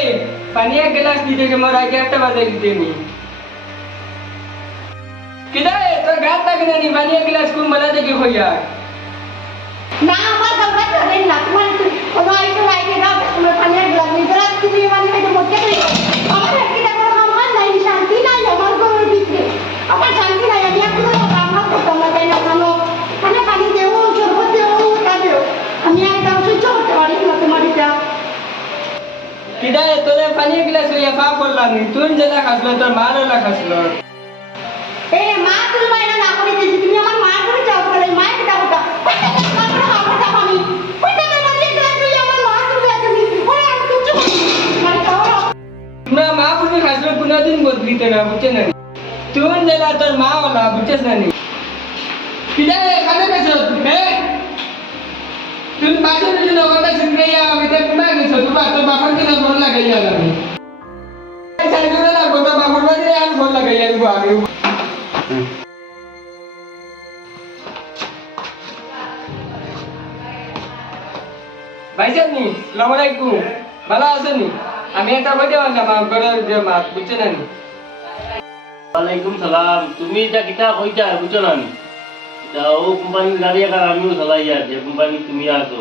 কিদাই পানি এক গ্লাস দিতে যে মোর আগে একটা বাজাই দিতে নি কিদাই তোর গাত লাগে না নি পানি এক গ্লাস কুম বলা দেখি হইয়া না আমার দরকার চলে না তোমার কোনো আইটো লাইকে দাও তোমার পানির গ্লাস নিতে তুমি মানে এটা মধ্যে কই আমার করলাম নি? তুই যেটা খাসলো তোর মারও না খাসলো। এ মা তুমি বাইরে না করে দিয়েছি তুমি আমার মা করে চাও বলে মা কথা আমি। ওইটা না। মানে মা মানে খাসলো কোনোদিন বদলিতে বুঝছে না তুই যেটা তোর মা ওলা বুঝছিস না গেছো পাশে আমি তো তোমার তোর আমি তো ফোন লাগাইয়া দিব আমি ভাইজান নি সালাম আলাইকুম ভালো আমি না আমার না ওয়ালাইকুম সালাম। এটা কিতা কইতা তুমি আছো।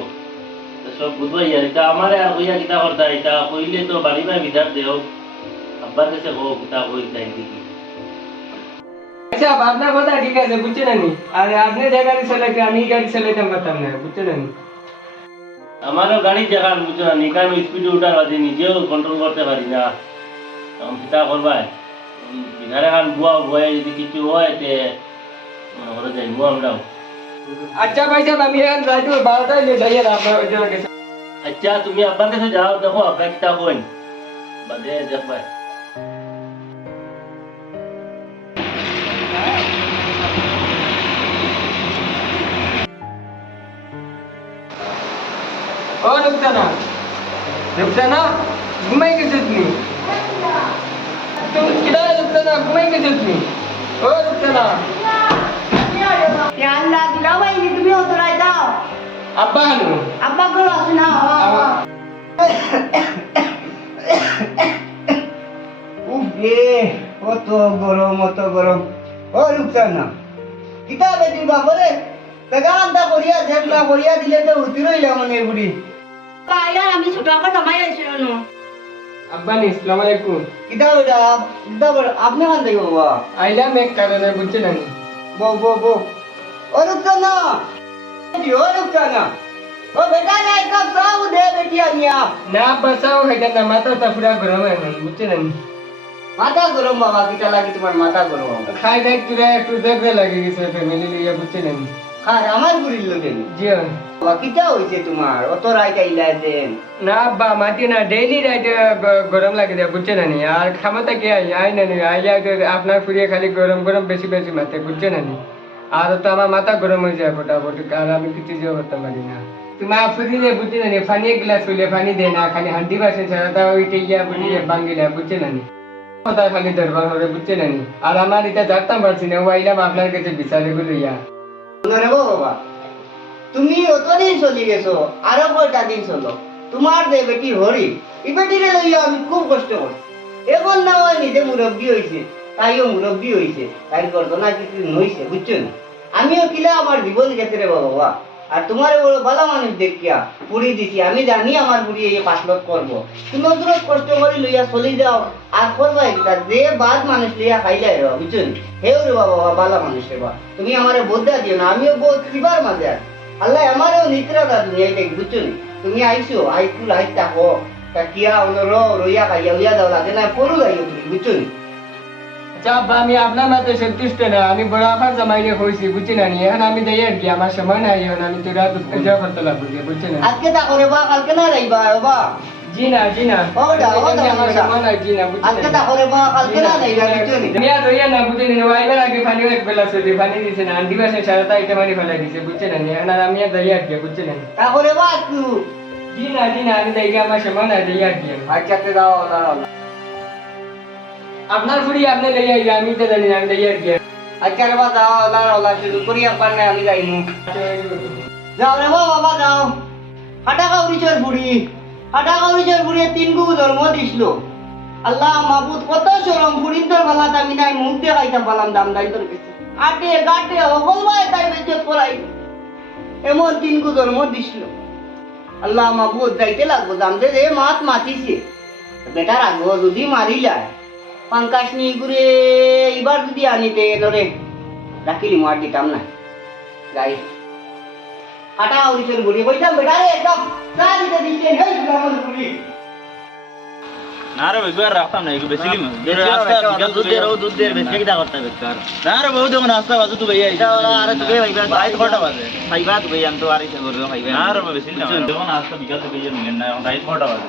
সব বুঝবাই আর, এটা আমারে আর কইয়া কিতা করতা, এটা কইলে তো বাড়ি বাই বিধার দেও। আব্বার কাছে কো কিতা কইতা এদিকে আচ্ছা আপনার কথা ঠিক আছে বুঝছে না নি আর আপনি যে গাড়ি চালাইতে আমি গাড়ি চালাইতাম পারতাম না বুঝছে না নি আমারও গাড়ি জায়গা বুঝছ না আমি স্পিডে উঠার বাদে নিজেও কন্ট্রোল করতে পারি না। তখন কিতা করবাই বিধারে খান বুয়া বুয়া যদি কিছু হয় তে মনে করে যাই বুয়া আমরাও। আচ্ছা ভাই সাহেব আমি এখন রাইতে বারোটায় নিয়ে যাই আপনার ওই জন্য আচ্ছা তুমি আব্বার কাছে যাও দেখো আব্বা কিতা কইন। বাদে দেখবাই ও রুকসানা। রুকসানা ঘুমাই গেছিস নি? তুমি কিরা রুকসানা ঘুমাই গেছিস নি? ও Rukhsana. Ya Allah, dilawa ini demi otorai daw. আব্বা হানু kalau asuna hawa? উফে কত গরম অত গরম। ও রুকসানা কিতাবে দিবা বলে? বেগানটা করিয়া দেখলা করিয়া দিলে তো উঠি রইলা মানে বুড়ি Kaya kami sudah apa namanya sih আব্বা নি আসসালামু আলাইকুম কিতাব এটা কিতাব আপনি খান দেখো বাবা আইলাম এক কারণে বুঝছে না নি বো বো বো ও রুকসানা ও রুকসানা ও বেটা নাই কাপ সাউ দে বেটিয়া নিয়া না বাসাও খাইতাম না মাথাটা পুরা গরম হয়ে গেল বুঝছে না নি মাথা গরম বাবা কিটা লাগে তোমার মাথা গরম খাই খাই তুরা একটু দেখবে লাগে গেছে ফ্যামিলি লিয়ে বুঝছে না নি হ্যাঁ আমার বুড়ির লোকে জি বাবা কিটা হইছে তোমার অত রাইট আইলা দেন না আব্বা মাটি না ডেইলি রাইতে গরম লাগে দেয় বুঝছে না নি? আর খামাতে কে আই আই না নি? আইয়া আপনার ফুরিয়ে খালি গরম গরম বেশি বেশি মাথে বুঝছে না নি? আর তো আমার মাথা গরম হয়ে যায় ফটাফট আর আমি কিছু যে করতে পারি না। তোমার ফুরিয়ে বুঝছে না নি? এক গ্লাস হইলে পানি দেয় না খালি হান্ডি বাসে ছাড়া তা ওইটা ইয়া বুঝিয়ে ভাঙ্গিলা বুঝছে না নি? কথা খালি দরবার হলে বুঝছে না নি? আর আমার এটা জানতাম পারছি না ও আইলাম আপনার কাছে বিচারে বলে ইয়া রে বাবা তুমি অতদিন চলি গেছো, আরও কয়টা দিন চলো। তোমার যে বেটি হরি এই বেটিরে লইয়া আমি খুব কষ্ট করছি এখন না হয় নিজে মুরব্বী হয়েছে তাইও মুরব্বী হয়েছে তাই ঘটনা কিছু নইছে বুঝছ না আমিও কিলা আমার জীবন গেছে রে বাবা আর তোমার বড় ভালো মানুষ দেখিয়া পুরি দিছি। আমি জানি আমার পুরি এই পাশলত করব। তুমি দূর কষ্ট করে লইয়া চলি যাও, আর করবা এটা যে বাদ মানুষ লইয়া খাই যায় রে, বুঝছ? নি? হেও রে বাবা ভালো মানুষ রে বা তুমি আমারে বোধা দিও না, আমিও বহুত কিবার মাঝে আছি। আল্লাহ আমারও নিত্রা দা দুনিয়ায় দেখি বুঝছ? নি? তুমি আইছো আইকু আইত থাকো তা কিয়া হলো রইয়া খাইয়া উইয়া দাও লাগে না পড়ু যাইও তুমি, বুঝছ? নি? আচ্ছা আমি আপনার মাতে সন্তুষ্ট না। আমি বড় আবার জামাইরে হয়েছি বুঝছি না নি? এখন আমি যাই আর কি আমার সময় নাই এখন আমি তো রাত যা করতে লাগবো বুঝছি না? আজকে তা করে বা কালকে না রাইবা বা জি না জি না। ও দা, ও দা, আমার সময় নাই জি না বুঝছি আজকে তা করে বা কালকে না রাইবা বুঝছ নি? আমি আর রইয়া না। বুঝছি না ওয়াইবার আগে পানি এক বেলা সে পানি দিছে না আন্টি বাসে সারাটা এটা মারি ফেলাই দিছে বুঝছে না নি? এখন আমি আর যাই আর কি বুঝছি না তা করে বা একটু জি না জি না আমি যাই আমার সময় নাই যাই আর কি। আচ্ছা দাও দাও আপনার ফুরি আপনি লই আইয়া আমি তো জানি না, আমি যাই আর কি আচ্ছা রে বা দাও দাও লাগছে দুপুরিয়া পান্নে আমি যাইমু যাও রে বাবা যাও হাটা কাউরি চোর বুড়ি হাটা করিজের বুড়িয়ে তিন গু ধর্ম দিছিল। আল্লাহ মাহবুদ, কত সরম ফুরিন্তর বালা আমি নাই, মুখ দিয়ে খাইতাম দাম দাই তোর কাছে। আটে, গাটে সকল ভাই তাই বেঁচে পড়াই। এমন তিন গু ধর্ম দিছিল। আল্লাহ মাহবুদ যাইতে লাগবো, জানতে যে মাত মাতিছে। বেটার আগো যদি মারি যায় পাঙ্কাশ নিয়ে ঘুরে এবার যদি আনিতে ধরে রাখিলি মার দিতাম না। গাই হাটা ওরিচের গুড়ি কইতাম বেটা রে একদম চা দিতে দিতে হেই ব্রাহ্মণ গুড়ি না রে ভাই আর রাখতাম না এগুলো বেশি দুধ দিয়ে দুধ দিয়ে বেশি কিটা করতে হবে রে দেখুন আস্তে বাজে ভাই এটা আরে কটা বাজে। আমি তো আর ইচ্ছা করব রে বেশি দেখুন আস্তে কটা বাজে।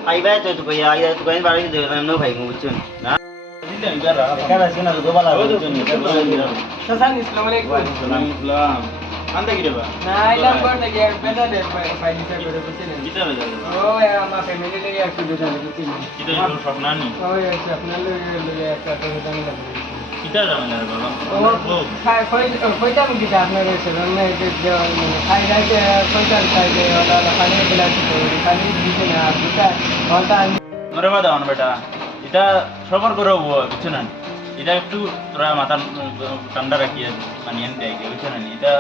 তো বাড়ি দেবে বুঝছেন? রে না আইলাম কোন থেকে বেটা দে ফাইলিটা করে বুঝছেন কিটা রে যাবে ও নি না খাই কই কইতাম কি আপনার এসে না যে খাই রাইতে খাই যে ওটা খালি বিলাস খালি দিতে না অন বেটা এটা সবার করে বুঝছ না? এটা একটু তোরা মাথা ঠান্ডা রাখিয়ে মানে আনতে আগে বুঝছ না? এটা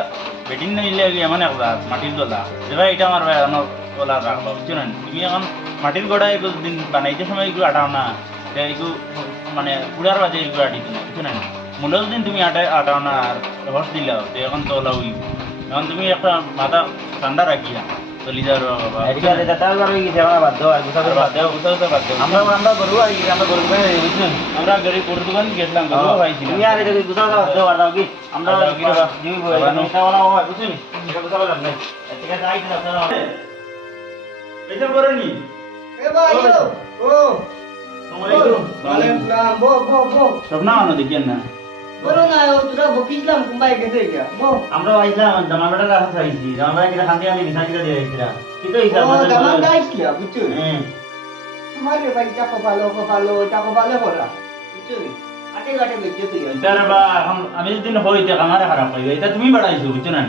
বেটিন নিলে এমন এক রাত মাটির গলা। এবার এটা আমার ভাই অনেক গলা রাখবা বুঝছ না? তুমি এখন মাটির গড়া এগুলো দিন বানাইতে সময় এগুলো আটাও না এটা এগুলো মানে পুরার বাজে এগুলো আটিত না বুঝছ না? মূলত দিন তুমি আটা আটাও না আর হস দিলাও এখন তো ওলা উইব এখন তুমি একটা মাথা ঠান্ডা রাখিয়া চলি যাও রে বাবা এদিকে এটা তাও আর কি সেবা বাধ্য আর আর বাদ দেও। কোথাও তো দেও। আমরা আমরা করব আর কি আমরা করব বুঝছেন আমরা গাড়ি করে দোকান গেছিলাম গরু পাইছি তুমি আর এটা গুছা বাধ্য আর দাও কি? আমরা কি রে বা? এটা ওলা হয় বুঝছেন এটা গুছা বাধ্য নাই। ঠিক আছে আইতে আপনারা পয়সা করে এ ভাই ও ও আসসালামু ওয়ালাইকুম সালাম বো বো বো সব না আনো। দেখিয়েন না বলো না ও তোরা বকিসলাম কুম্বাই গেছে গিয়া আমরা আইছিলাম জামা বেটা রাখা চাইছি জামা বেটা কিটা খান্তি আমি বিছানা কিটা দিয়ে রাখছিলাম কিন্তু হিসাব ও দামান গাইছিল বুঝছ হুম তোমার ভাই চাকো ভালো কপালো চাকো ভালো করা বুঝছ আটে গাটে বেঁচে তুই এটা বা আমি যদি হই তে আমারে খারাপ এটা তুমি বাড়াইছো বুঝছ না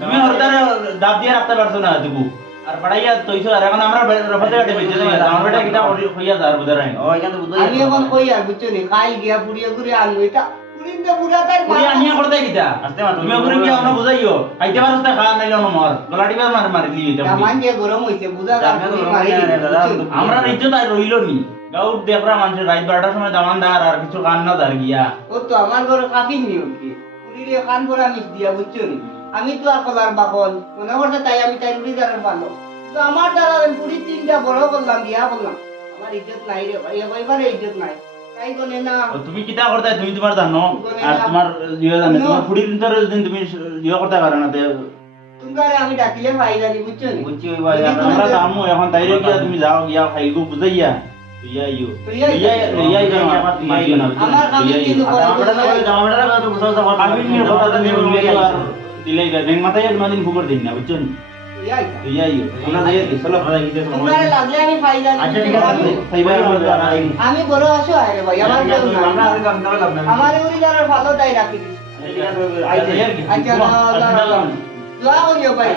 তুমি হরদারে দাব দিয়ে রাখতে পারছ না তুকু আর বাড়াইয়া তৈছো আর এখন আমরা রফাতে গাটে যাই আমার বেটা কিটা হইয়া যার বুঝার আইন ও এখানে বুঝো আমি এখন কই আর বুঝছ নি? কাল গিয়া পুড়িয়ে ঘুরে আনব এটা পুরিন্দে পুরা তার পুরি আনিয়া করতে কিটা আস্তে মা তুমি ওগুলো কি আমরা বুঝাইও। খাইতে পারছ না খা নাইলে গলাটি বার মার মারি লিয়ে গরম হইছে বুঝা। আমরা নিশ্চয় তাই রইল নি। গাউট দেখরা মানুষের রাত বারোটার সময় দামান দার আর কিছু কান না দার গিয়া। ও তো আমার ঘরে কাফির নিয়ম কি। পুরিলে কান করে আমি দিয়া বুঝছ আমি তো আকলার বাকল। মনে করছে তাই আমি তাই রুড়ি দ্বারা পারল তো আমার দ্বারা পুরি তিনটা বড় করলাম বিয়া করলাম। আমার ইজ্জত নাই রে ভাই এবারে ইজ্জত নাই। তুমি কিতা করতে? তুমি তোমার জানো? আর তোমার ইয়ে জানো তোমার ফুডির ভিতরে যদি তুমি ইয়ে করতে পারো না আমি ডাকিলে ভাই জানি বুঝছ বুঝছি ওই ভাই আমরা জামু এখন গিয়া তুমি যাও গিয়া বুঝাইয়া দিলাই মাথায় মাদিন ফুকর দিন না বুঝছ আমি আচ্ছা আমি- আমি বড় আছো ভাই আমার আমার উড়ি যারা ভালো তাই রাখি। আচ্ছা। দোয়া করিও ভাই